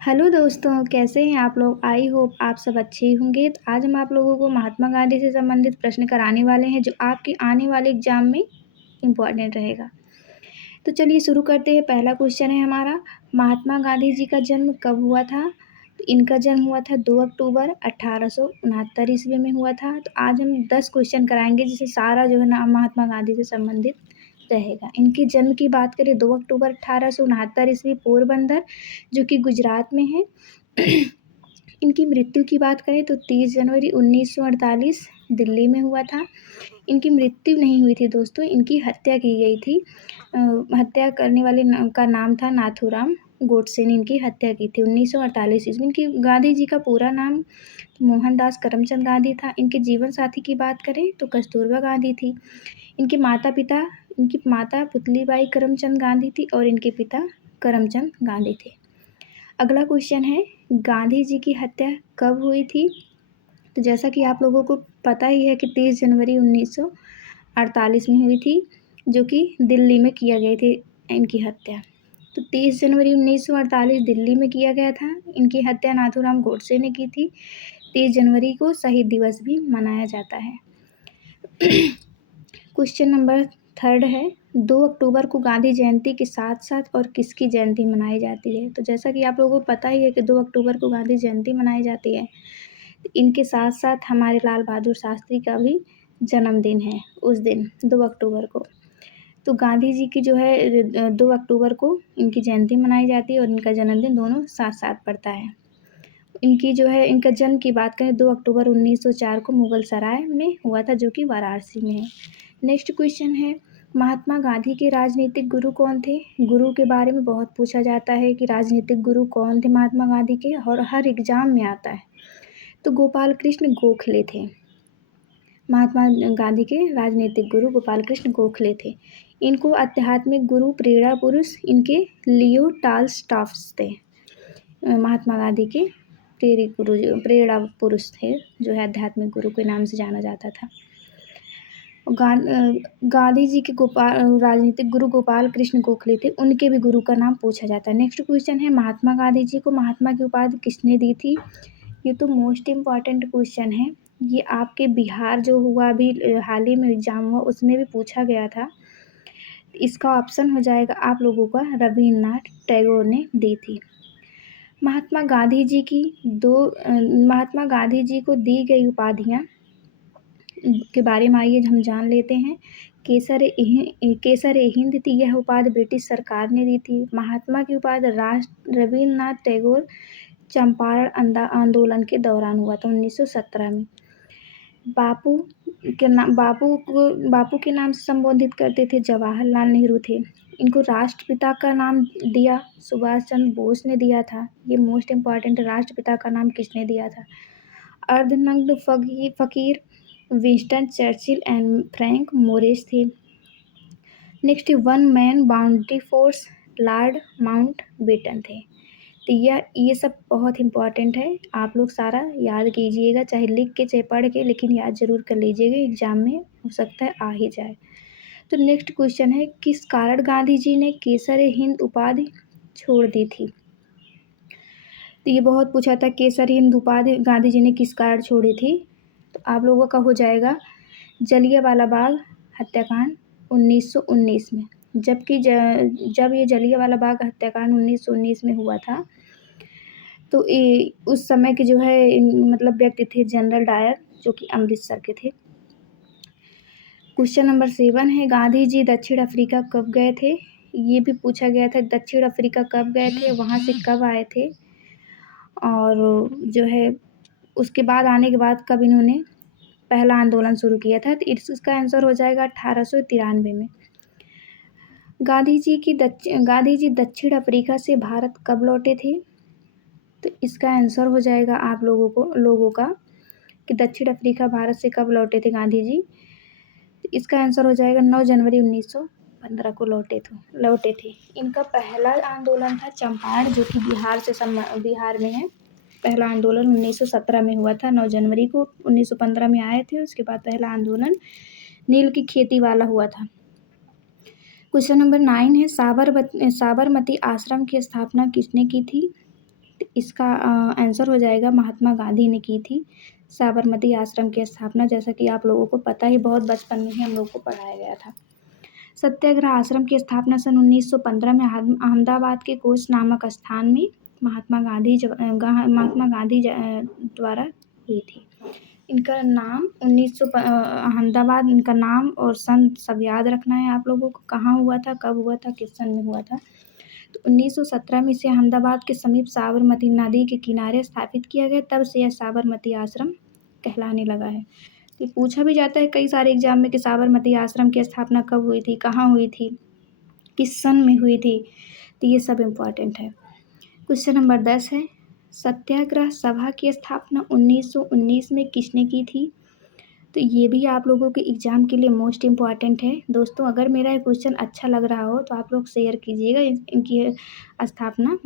Hello दोस्तों, कैसे हैं आप लोग? आई होप आप सब अच्छे ही होंगे। तो आज हम आप लोगों को महात्मा गांधी से संबंधित प्रश्न कराने वाले हैं जो आपके आने वाले एग्जाम में इम्पॉर्टेंट रहेगा। तो चलिए शुरू करते हैं। पहला क्वेश्चन है हमारा, महात्मा गांधी जी का जन्म कब हुआ था? तो इनका जन्म हुआ था 2 अक्टूबर 1869 ईस्वी में हुआ था। तो आज हम 10 क्वेश्चन कराएंगे जिसे सारा जो है ना महात्मा गांधी से संबंधित रहेगा। इनके जन्म की बात करें 2 अक्टूबर 1869 ईस्वी पोरबंदर जो कि गुजरात में है। इनकी मृत्यु की बात करें तो 30 जनवरी 1948 दिल्ली में हुआ था। इनकी मृत्यु नहीं हुई थी दोस्तों, इनकी हत्या की गई थी। हत्या करने वाले का नाम था नाथूराम गोडसे ने इनकी हत्या की थी 1948 ईस्वी। इनकी गांधी जी का पूरा नाम मोहनदास करमचंद गांधी था। इनके जीवन साथी की बात करें तो कस्तूरबा गांधी थी। इनकी माता पुतलीबाई करमचंद गांधी थी और इनके पिता करमचंद गांधी थे। अगला क्वेश्चन है, गांधी जी की हत्या कब हुई थी? तो जैसा कि आप लोगों को पता ही है कि 30 जनवरी 1948 में हुई थी, जो कि दिल्ली में किया गई थी इनकी हत्या। तो 30 जनवरी 1948 दिल्ली में किया गया था। इनकी हत्या नाथूराम गोडसे ने की थी। 30 जनवरी को शहीद दिवस भी मनाया जाता है। क्वेश्चन नंबर 3 है, 2 अक्टूबर को गांधी जयंती के साथ साथ और किसकी जयंती मनाई जाती है? तो जैसा कि आप लोगों को पता ही है कि 2 अक्टूबर को गांधी जयंती मनाई जाती है। इनके साथ साथ हमारे लाल बहादुर शास्त्री का भी जन्मदिन है उस दिन 2 अक्टूबर को। तो गांधी जी की जो है 2 अक्टूबर को इनकी जयंती मनाई जाती है और इनका जन्मदिन दोनों साथ साथ पड़ता है। इनकी जो है इनका जन्म की बात करें 2 अक्टूबर 1904 को मुगल सराय में हुआ था, जो कि वाराणसी में है। नेक्स्ट क्वेश्चन है, महात्मा गांधी के राजनीतिक गुरु कौन थे? गुरु के बारे में बहुत पूछा जाता है कि राजनीतिक गुरु कौन थे महात्मा गांधी के, और हर एग्जाम में आता है। तो गोपाल कृष्ण गोखले थे। महात्मा गांधी के राजनीतिक गुरु गोपाल कृष्ण गोखले थे। इनको आध्यात्मिक गुरु प्रेरणा पुरुष इनके लियो टॉल्स्टॉय थे। महात्मा गांधी के प्रेरणा पुरुष थे, जो है आध्यात्मिक गुरु के नाम से जाना जाता था। गांधी जी के राजनीतिक गुरु गोपाल कृष्ण गोखले थे, उनके भी गुरु का नाम पूछा जाता है। नेक्स्ट क्वेश्चन है, महात्मा गांधी जी को महात्मा की उपाधि किसने दी थी? ये तो मोस्ट इम्पॉर्टेंट क्वेश्चन है। ये आपके बिहार जो हुआ अभी हाल ही में एग्जाम हुआ उसमें भी पूछा गया था। इसका ऑप्शन हो जाएगा आप लोगों का रविन्द्रनाथ टैगोर ने दी थी। महात्मा गांधी जी को दी गई उपाधियाँ के बारे में आइए हम जान लेते हैं। केसर ए हिंद थी, यह उपाधि ब्रिटिश सरकार ने दी थी। महात्मा की उपाधि रविन्द्रनाथ टैगोर चंपारण आंदोलन के दौरान हुआ था 1917 में। बापू बापू के नाम से संबोधित करते थे जवाहरलाल नेहरू थे। इनको राष्ट्रपिता का नाम दिया सुभाष चंद्र बोस ने दिया था। ये मोस्ट इम्पॉर्टेंट, राष्ट्रपिता का नाम किसने दिया था? अर्धनग्न फकीर Winston Churchill and Frank Moraes थे। Next one man boundary force lord Mountbatten थे। तो ये सब बहुत इम्पॉर्टेंट है, आप लोग सारा याद कीजिएगा, चाहे लिख के चाहे पढ़ के, लेकिन याद जरूर कर लीजिएगा, एग्जाम में हो सकता है आ ही जाए। तो नेक्स्ट क्वेश्चन है, किस कारण गांधी जी ने केसर हिंद उपाधि छोड़ दी थी? तो ये बहुत पूछा था, केसर हिंद उपाधि गांधी जी ने किस कारण छोड़ी थी? तो आप लोगों का हो जाएगा जलियांवाला बाग हत्याकांड 1919 में। जब ये जलियांवाला बाग हत्याकांड 1919 में हुआ था, तो उस समय के जो है मतलब व्यक्ति थे जनरल डायर, जो कि अमृतसर के थे। क्वेश्चन नंबर 7 है, गांधी जी दक्षिण अफ्रीका कब गए थे? ये भी पूछा गया था, दक्षिण अफ्रीका कब गए थे, वहाँ से कब आए थे, और जो है उसके बाद आने के बाद कब इन्होंने पहला आंदोलन शुरू किया था? तो इसका आंसर हो जाएगा 1893 में। गांधी जी दक्षिण अफ्रीका से भारत कब लौटे थे? तो इसका आंसर हो जाएगा आप लोगों का कि दक्षिण अफ्रीका भारत से कब लौटे थे गांधी जी। तो इसका आंसर हो जाएगा 9 जनवरी 1915 को लौटे थे। इनका पहला आंदोलन था चंपारण, जो कि बिहार में है। पहला आंदोलन 1917 में हुआ था, 9 जनवरी को 1915 में आए थे। उसके बाद पहला आंदोलन नील की खेती वाला हुआ था। क्वेश्चन नंबर 9 है, साबरमती आश्रम की स्थापना किसने की थी? इसका आंसर हो जाएगा महात्मा गांधी ने की थी साबरमती आश्रम की स्थापना, जैसा कि आप लोगों को पता ही बहुत बचपन में ही हम लोगों को पढ़ाया गया था। सत्याग्रह आश्रम की स्थापना सन 1915 में अहमदाबाद के कोच नामक स्थान में महात्मा गांधी द्वारा हुई थी। इनका नाम अहमदाबाद, इनका नाम और सन सब याद रखना है आप लोगों को, कहाँ हुआ था, कब हुआ था, किस सन में हुआ था। तो 1917 में इसे अहमदाबाद के समीप साबरमती नदी के किनारे स्थापित किया गया, तब से यह साबरमती आश्रम कहलाने लगा है। तो पूछा भी जाता है कई सारे एग्जाम में कि साबरमती आश्रम की स्थापना कब हुई थी, कहाँ हुई थी, किस सन में हुई थी, तो ये सब इम्पॉर्टेंट है। क्वेश्चन नंबर 10 है, सत्याग्रह सभा की स्थापना 1919 में किसने की थी? तो ये भी आप लोगों के एग्जाम के लिए मोस्ट इम्पॉर्टेंट है। दोस्तों, अगर मेरा ये क्वेश्चन अच्छा लग रहा हो तो आप लोग शेयर कीजिएगा। इनकी स्थापना